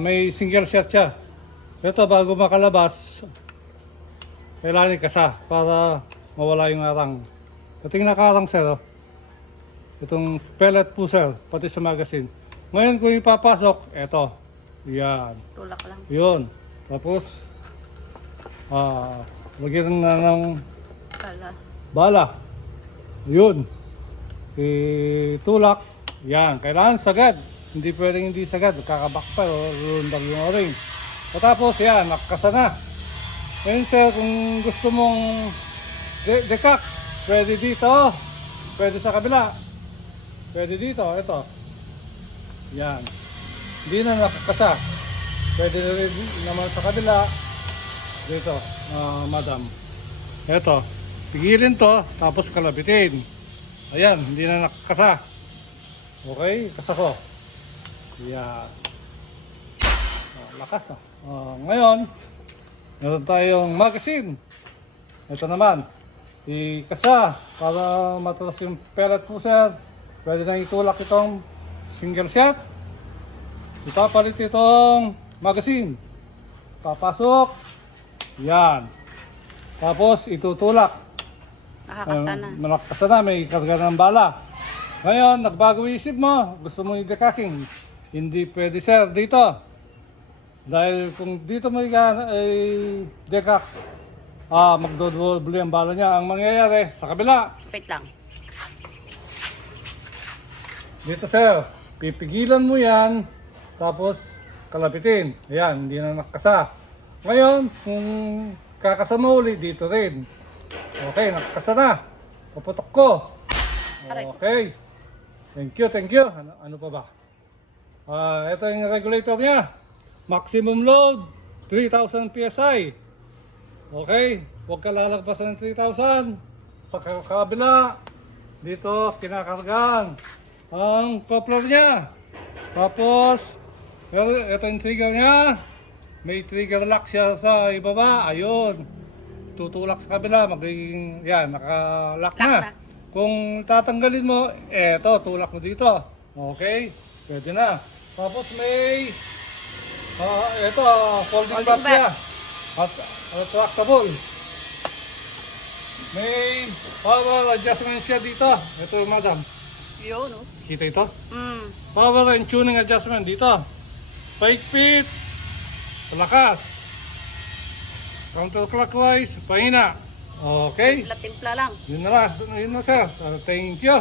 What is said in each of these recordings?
may single shot siya. Ito bago makalabas, kailangan ikasa para mawala yung arang. Pating nakarang sir, oh. Itong pellet po sir, pati sa magazine. Ngayon kung ipapasok, eto. Yan. Tulak lang. Yun. Tapos, lagyan na ng Pala. bala. Yun. Itulak. Yan. Kailangan sagad. Hindi pwedeng hindi sagad. Kakabak pa o lulundag yung o-ring. Tapos yan, nakakasa na. Ngayon sir, kung gusto mong dekak, pwede dito. Pwede sa kabila. Pwede dito. Ito. Yan. Hindi na nakakasa. Pwede na rin naman sa kabila. Dito, madam. Ito. Pigilin to, tapos kalabitin. Ayan, hindi na nakakasa. Okay, kasa ko. Yan. Lakas. Ngayon, meron tayong magazine. Ito naman. Ikasa para matalas yung pellet po sir. Pwede na itulak itong single shot. Ipapalit itong magazine. Papasok. Yan. Tapos itutulak. Nakakasa na. Malakasa na, may karga ng bala. Ngayon, nagbago isip mo. Gusto mo i-decaking. Hindi pwede sir dito. Dahil kung dito mo i-decack, magdodoble ang bala niya. Ang mangyayari sa kabila. Wait lang. Dito sir, pipigilan mo yan. Tapos kalapitin. Ayan, hindi na nakakasa. Ngayon, kung kakasama uli, dito rin. Okay, nakakasa na. Paputok ko. Okay. Thank you. Ano pa ba? Ito yung regulator niya. Maximum load, 3,000 PSI. Okay, huwag ka lalagpasan ng 3,000. Sa kabila, dito kinakargaan ang coupler niya. Tapos, ito yung trigger niya. May trigger lock siya sa ibaba. Ayun. Tutulak sa kabila. Magiging, yan, naka-lock na. Kung tatanggalin mo, eto, tulak mo dito. Okay? Pwede na. Tapos may, eto, folding back siya. At retractable. May power adjustment siya dito. Ito yung madam. Yun, oh. Kita ito? Mm. Power and tuning adjustment dito. Paikpit. Lakas. Counterclockwise. Pahina. Okay. Timpla lang. Yun na lang. Yun na sir. Thank you.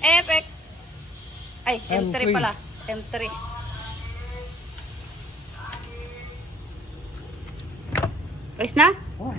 FX. Ay, M3 M3 pala. M3. Ayos na? Oh.